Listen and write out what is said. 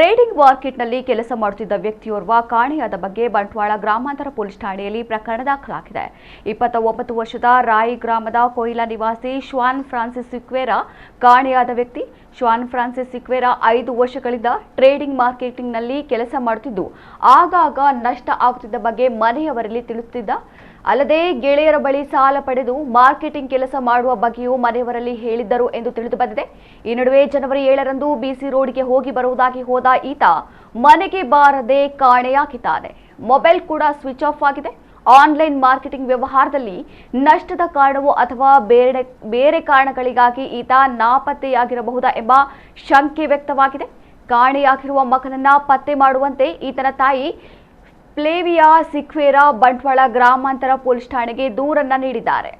Trading ಮಾರ್ಕೆಟ್ನಲ್ಲಿ ಕೆಲಸ ಮಾಡುತ್ತಿದ್ದ ವ್ಯಕ್ತಿಯೋರ್ವ ಕಾಣೆಯಾದ ಬಗ್ಗೆ ಬಂಟ್ವಾಳ ಗ್ರಾಮಾಂತರ ಪೊಲೀಸ್ ಠಾಣೆಯಲ್ಲಿ ಪ್ರಕರಣ ದಾಖಲಾಗಿದೆ. 29 ವರ್ಷದ ರಾಯಿ ಗ್ರಾಮದ ಕೊಯ್ಲಾ ನಿವಾಸಿ ಶ್ವಾನ್ ಫ್ರಾನ್ಸಿಸ್ ಸಿಕ್ವೇರಾ ಕಾಣೆಯಾದ ವ್ಯಕ್ತಿ. ಶ್ವಾನ್ ಫ್ರಾನ್ಸಿಸ್ ಸಿಕ್ವೇರಾ 5 ವರ್ಷಗಳಿಂದ ಟ್ರೇಡಿಂಗ್ ಮಾರ್ಕೆಟಿಂಗ್ನಲ್ಲಿ ಕೆಲಸ ಮಾಡುತ್ತಿದ್ದು ಆಗಾಗ ನಷ್ಟ ಆಗುತ್ತಿದ್ದ ಬಗ್ಗೆ ಮನೆಯವರಲ್ಲಿ ತಿಳಿಸುತ್ತಿದ್ದ. ಅಲ್ಲದೆ ಗೆಳೆಯರ ಬಳಿ ಸಾಲ ಪಡೆದು ಮಾರ್ಕೆಟಿಂಗ್ ಕೆಲಸ ಮಾಡುವ ಬಗ್ಗೆಯೂ ಮನೆಯವರಲ್ಲಿ ಹೇಳಿದ್ದರು ಎಂದು ತಿಳಿದು ಬಂದಿದೆ. ಈ ನಡುವೆ ಜನವರಿ 7ರಂದು ಬಿಸಿ ರೋಡ್ಗೆ ಹೋಗಿ ಬರುವುದಾಗಿ ಹೋದ ಈತ ಮನೆಗೆ ಬಾರದೆ ಕಾಣೆಯಾಗಿದ್ದಾನೆ. ಮೊಬೈಲ್ ಕೂಡ ಸ್ವಿಚ್ ಆಫ್ ಆಗಿದೆ. ಆನ್ಲೈನ್ ಮಾರ್ಕೆಟಿಂಗ್ ವ್ಯವಹಾರದಲ್ಲಿ ನಷ್ಟದ ಕಾರಣವೋ ಅಥವಾ ಬೇರೆ ಕಾರಣಗಳಿಗಾಗಿ ಈತ ನಾಪತ್ತೆಯಾಗಿರಬಹುದಾ ಎಂಬ ಶಂಕೆ ವ್ಯಕ್ತವಾಗಿದೆ. ಕಾಣೆಯಾಗಿರುವ ಮಗನನ್ನ ಪತ್ತೆ ಮಾಡುವಂತೆ ಈತನ ತಾಯಿ ಫ್ಲೇವಿಯಾ ಸಿಕ್ವೇರಾ ಬಂಟ್ವಾಳ ಗ್ರಾಮಾಂತರ ಪೊಲೀಸ್ ಠಾಣೆಗೆ ದೂರನ್ನ ನೀಡಿದ್ದಾರೆ.